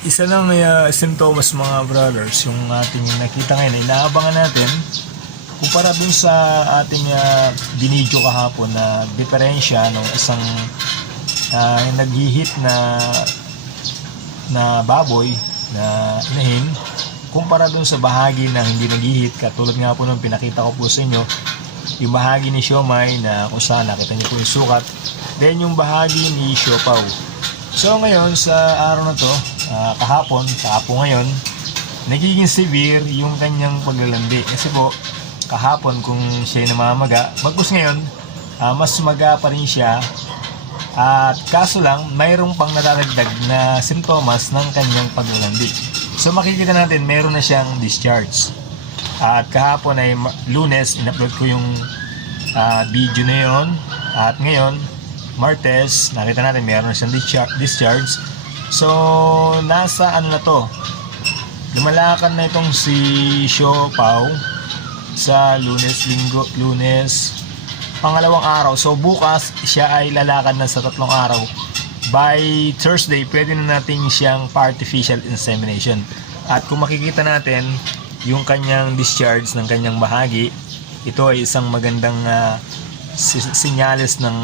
isa ng uh, symptoms mga brothers, yung ating nakita ngayon, ay inaabangan natin kumpara dun sa ating uh, binidyo kahapon na diferensya ng isang uh, naghihit na na baboy na inahin kumpara dun sa bahagi na hindi naghihit. Katulad nga po nung pinakita ko po sa inyo yung bahagi ni Siomay na kung saan nakita niyo po yung sukat then yung bahagi ni Siopaw so ngayon sa araw na to ah, kahapon, kahapon ngayon nagiging severe yung kanyang paglalandi kasi po kahapon kung siya namamaga bagkus ngayon ah, mas maga pa rin siya at kaso lang, mayroong pang nadadagdag na simptomas ng kanyang paglalandi. So makikita natin, meron na siyang discharge. At kahapon ay lunes, in-upload ko yung ah, video na yun. At ngayon, Martes, nakita natin meron na siyang dischar- discharge. So, nasa ano na to? Lumalakan na itong si Sho Pao sa lunes, linggo, lunes, pangalawang araw. So bukas siya ay lalakad na sa tatlong araw. By Thursday, pwede na natin siyang artificial insemination. At kung makikita natin yung kanyang discharge ng kanyang bahagi, ito ay isang magandang si- sinyales ng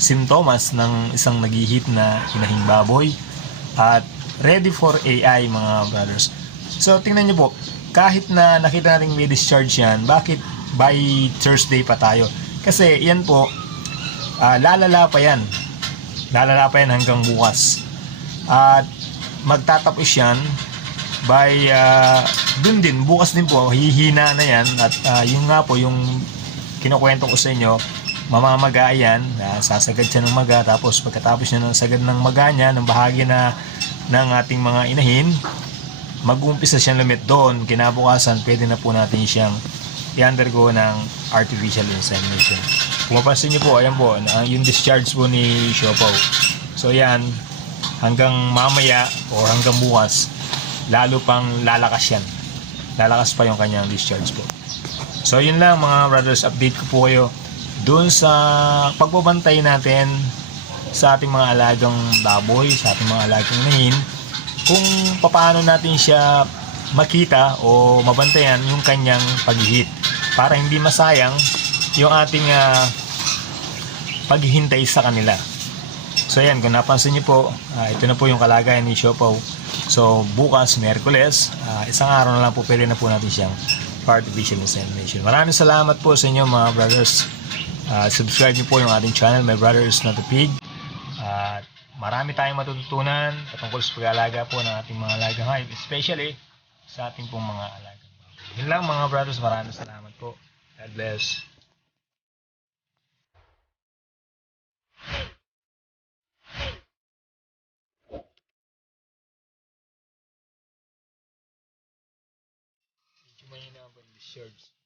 simptomas ng isang naghihit na inahing baboy at ready for AI mga brothers. So tingnan niyo po, kahit na nakita natin may discharge yan, bakit by Thursday pa tayo? Kasi yan po, ah, lalala pa yan. Lalala pa yan hanggang bukas. At magtatapos yan by ah, dun din, bukas din po, hihina na yan. At ah, yung nga po, yung kinukwento ko sa inyo, mamamaga yan, ah, sasagad siya ng maga, tapos pagkatapos niya ng sagad ng maga niya, ng bahagi na ng ating mga inahin, mag-uumpisa siyang lumit doon, kinabukasan, pwede na po natin siyang i-undergo ng artificial insemination. Kung mapansin niyo po, ayan po, yung discharge po ni Siopaw. So yan, hanggang mamaya o hanggang bukas, lalo pang lalakas yan. Lalakas pa yung kanyang discharge po. So yun lang mga brothers, update ko po kayo doon sa pagbabantay natin sa ating mga alagang baboy, sa ating mga alagang inahin, kung paano natin siya makita o mabantayan yung kanyang paghihit para hindi masayang yung ating ah, paghihintay sa kanila. So yan, kung napansin niyo po, ah, ito na po yung kalagayan ni Siopaw. So bukas, Merkules, ah, isang araw na lang po pwede na po natin siyang artificial insemination. Maraming salamat po sa inyo mga brothers. Ah, subscribe niyo po yung ating channel, My Brother is Not a Pig. At marami tayong matututunan patungkol sa pag-alaga po ng ating mga alagang hayop, especially sa ating pong mga baboy. Yun lang mga brothers, maraming salamat po. God bless. Medyo mahina yung discharge?